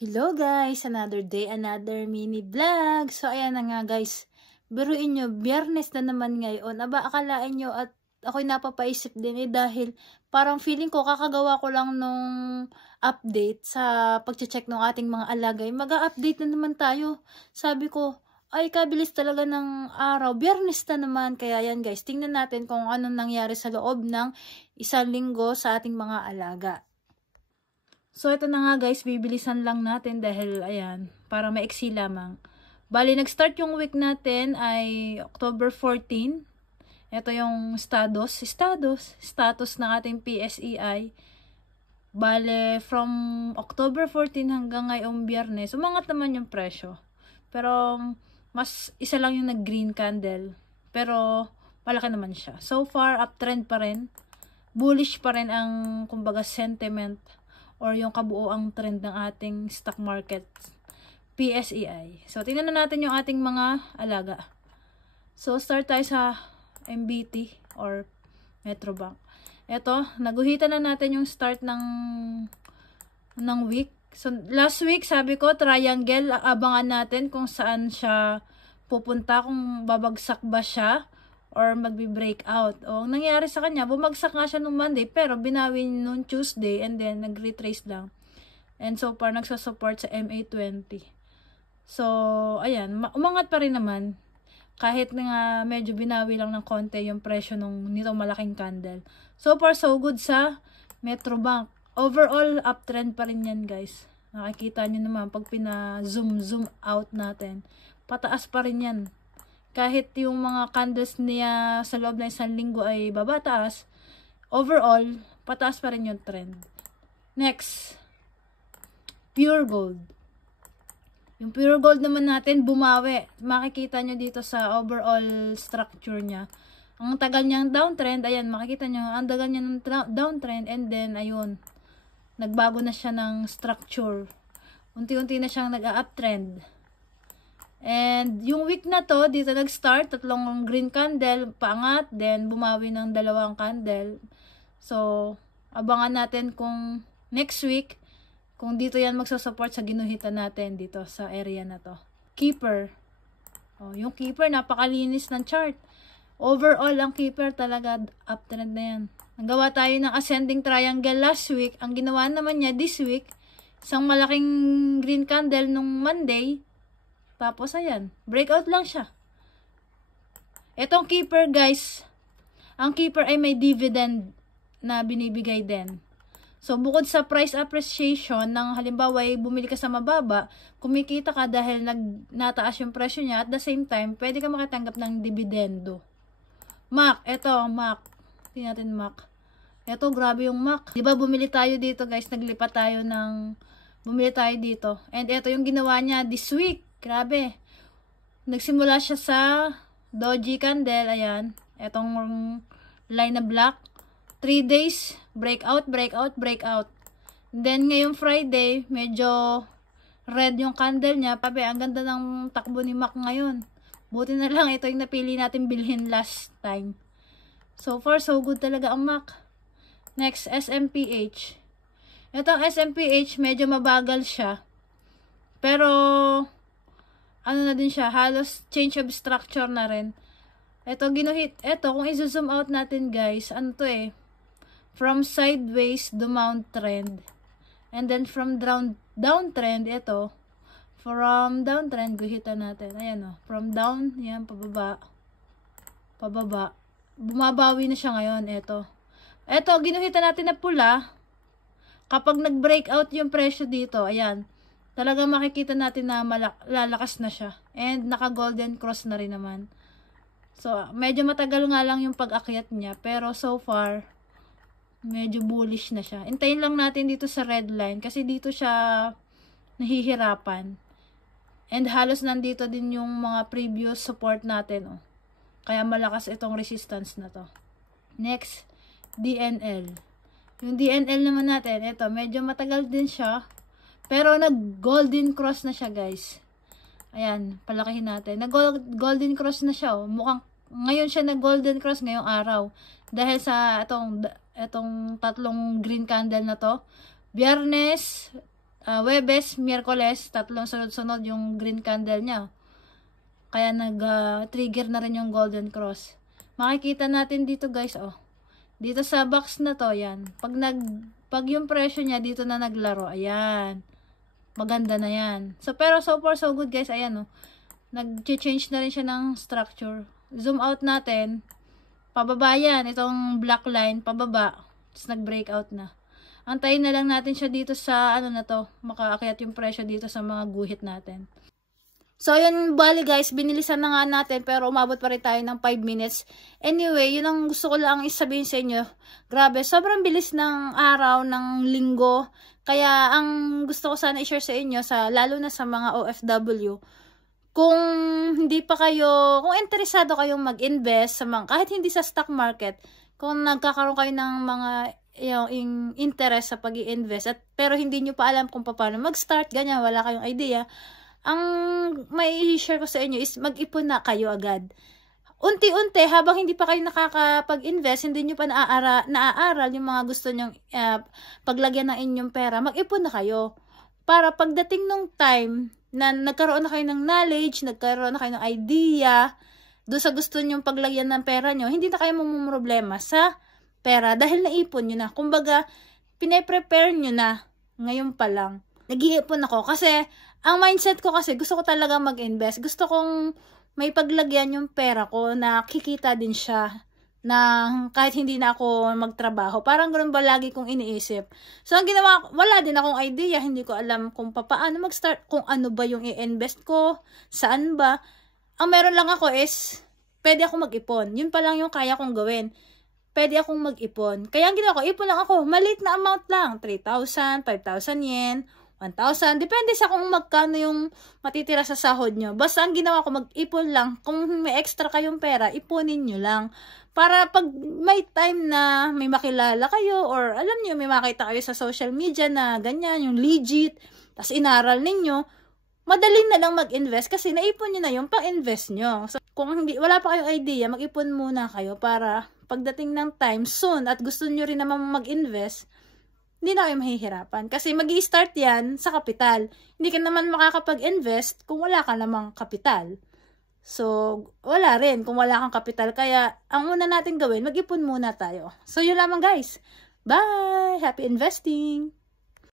Hello guys! Another day, another mini vlog. So ayan na nga guys, biruin nyo, biyernes na naman ngayon. Aba, akalain nyo at ako'y napapaisip din dahil parang feeling ko kakagawa ko lang nung update sa pagche-check ng ating mga alagay. Mag-a-update na naman tayo. Sabi ko, ay kabilis talaga ng araw. Biyernes na naman. Kaya yan guys, tingnan natin kung anong nangyari sa loob ng isang linggo sa ating mga alaga. So, ito na nga guys, bibilisan lang natin dahil, ayan, para maiksi lamang. Bali, nag-start yung week natin ay October 14. Ito yung status ng ating PSEI. Bali, from October 14 hanggang ngayong Biyernes, umangat naman yung presyo. Pero, mas isa lang yung nag-green candle. Pero, malaki naman siya. So far, uptrend pa rin. Bullish pa rin ang, kumbaga, sentiment or yung kabuoang trend ng ating stock market, PSEI. So, tingnan na natin yung ating mga alaga. So, start tayo sa MBT or Metrobank. Ito, naguhitan na natin yung start ng week. So, last week, sabi ko, triangle, abangan natin kung saan siya pupunta, kung babagsak ba siya or magbi-break out. O, ang nangyari sa kanya, bumagsak nga siya nung Monday, pero binawi nung Tuesday, and then nag-retrace lang. And so far, nagsa-support sa MA20. So, ayan, umangat pa rin naman. Kahit nga medyo binawi lang ng konti yung presyo nitong malaking candle. So far, so good sa Metrobank. Overall, uptrend pa rin yan, guys. Nakikita nyo naman, pag pina-zoom out natin, pataas pa rin yan. Kahit yung mga candles niya sa loob ng isang linggo ay babataas, overall, pataas pa rin yung trend. Next, Pure Gold. Yung Pure Gold naman natin, bumawi. Makikita nyo dito sa overall structure niya. Ang tagal niyang downtrend, ayan, makikita nyo, ang tagal niya ng downtrend, and then, ayun, nagbago na siya ng structure. Unti-unti na siyang nag-uptrend. And yung week na to, dito nag-start, tatlong green candle, paangat, then bumawi ng dalawang candle. So, abangan natin kung next week, kung dito yan magsusupport sa ginuhitan natin dito sa area na to. Keeper. Oh, yung Keeper, napakalinis ng chart. Overall, ang Keeper talaga uptrend na yan. Nagawa tayo ng ascending triangle last week. Ang ginawa naman niya this week, isang malaking green candle nung Monday. Tapos, ayan, breakout lang siya. Itong Keeper, guys, ang Keeper ay may dividend na binibigay din. So, bukod sa price appreciation, ng halimbawa, ay bumili ka sa mababa, kumikita ka dahil nataas yung presyo niya, at the same time, pwede ka makatanggap ng dividendo. MAC, MAC. Tingnan natin MAC. Ito, grabe yung MAC. Diba, bumili tayo dito, guys, naglipat tayo bumili tayo dito. And ito yung ginawa niya this week. Grabe. Nagsimula siya sa doji candle. Ayan. Etong line na black. 3 days. Breakout, breakout, breakout. Then, ngayong Friday, medyo red yung candle niya. Pabe, ang ganda ng takbo ni MAC ngayon. Buti na lang ito yung napili natin bilhin last time. So far, so good talaga ang MAC. Next, SMPH. Itong SMPH, medyo mabagal siya. Pero, ano na din siya, halos change of structure na rin. Ito, kung i-zoom out natin guys, ano to from sideways, dumount trend. And then from downtrend, ito, from downtrend, guhitan natin. Ayan from down, yan, pababa. Bumabawi na siya ngayon, ito. Ito, ginuhitan natin na pula. Kapag nag-breakout yung presyo dito, ayan, talagang makikita natin na lalakas na siya. And naka-golden cross na rin naman. So, medyo matagal nga lang yung pag-akyat niya. Pero so far, medyo bullish na siya. Hintayin lang natin dito sa red line. Kasi dito siya nahihirapan. And halos nandito din yung mga previous support natin. Kaya malakas itong resistance na to. Next, DNL. Yung DNL naman natin, ito, medyo matagal din siya. Pero nag-golden cross na siya, guys. Ayan, palakihin natin. Nag-golden cross na siya. Mukhang, ngayon siya nag-golden cross ngayong araw. Dahil sa itong tatlong green candle na to. Biyernes, Webes, Miyerkules, tatlong sunod-sunod yung green candle niya. Kaya nag-trigger na rin yung golden cross. Makikita natin dito guys, oh. Dito sa box na to, yan. Pag yung presyo niya dito na naglaro, ayan. Maganda na yan. So, pero so far so good guys, ayan, oh. Nag-change na rin siya ng structure. Zoom out natin. Pababa yan. Itong black line, pababa. Tapos nag-breakout na. Antayin na lang natin siya dito sa, ano na to, makaakyat yung presyo dito sa mga guhit natin. So, yun, bali guys, binilisan na nga natin, pero umabot pa rin tayo ng 5 minutes. Anyway, yun ang gusto ko lang isabihin sa inyo. Grabe, sobrang bilis ng araw, ng linggo. Kaya, ang gusto ko sana i-share sa inyo, lalo na sa mga OFW, kung hindi pa kayo, kung interesado kayong mag-invest, kahit hindi sa stock market, kung nagkakaroon kayo ng mga yung interest sa pag-i-invest, pero hindi nyo pa alam kung paano mag-start, ganyan, wala kayong idea, ang may share ko sa inyo is mag-ipon na kayo agad. Unti-unti, habang hindi pa kayo nakakapag-invest, hindi nyo pa naaaral yung mga gusto nyong paglagyan ng inyong pera, mag-ipon na kayo. Para pagdating nung time na nagkaroon na kayo ng knowledge, nagkaroon na kayo ng idea, doon sa gusto nyong paglagyan ng pera nyo, hindi na kayo mamumroblema sa pera dahil naipon nyo na. Kumbaga, pine-prepare nyo na ngayon pa lang. Nag-iipon ako kasi ang mindset ko kasi gusto ko talaga mag-invest. Gusto kong may paglagyan yung pera ko na kikita din siya na kahit hindi na ako magtrabaho. Parang ganoon ba lagi kong iniisip. So, ang ginawa ko, wala din akong idea. Hindi ko alam kung paano mag-start, kung ano ba yung i-invest ko, saan ba. Ang meron lang ako is, pwede akong mag-ipon. Yun pa lang yung kaya kong gawin. Pwede akong mag-ipon. Kaya ang ginawa ko, ipon lang ako. Maliit na amount lang. 3,000, 5,000 yen, 1,000. Depende sa kung magkano yung matitira sa sahod nyo. Basta ang ginawa ko, mag-ipon lang. Kung may extra kayong pera, ipunin nyo lang. Para pag may time na may makilala kayo or alam nyo, may makita kayo sa social media na ganyan, yung legit, tas inaral ninyo, madali na lang mag-invest kasi naipon nyo na yung pang-invest nyo. So, kung wala pa kayong idea, mag-ipon muna kayo para pagdating ng time soon at gusto nyo rin naman mag-invest, hindi na kayo mahihirapan. Kasi mag-i-start yan sa kapital. Hindi ka naman makakapag-invest kung wala ka namang kapital. So, wala rin kung wala kang kapital. Kaya, ang una natin gawin, mag-ipon muna tayo. So, yun lamang guys. Bye! Happy investing!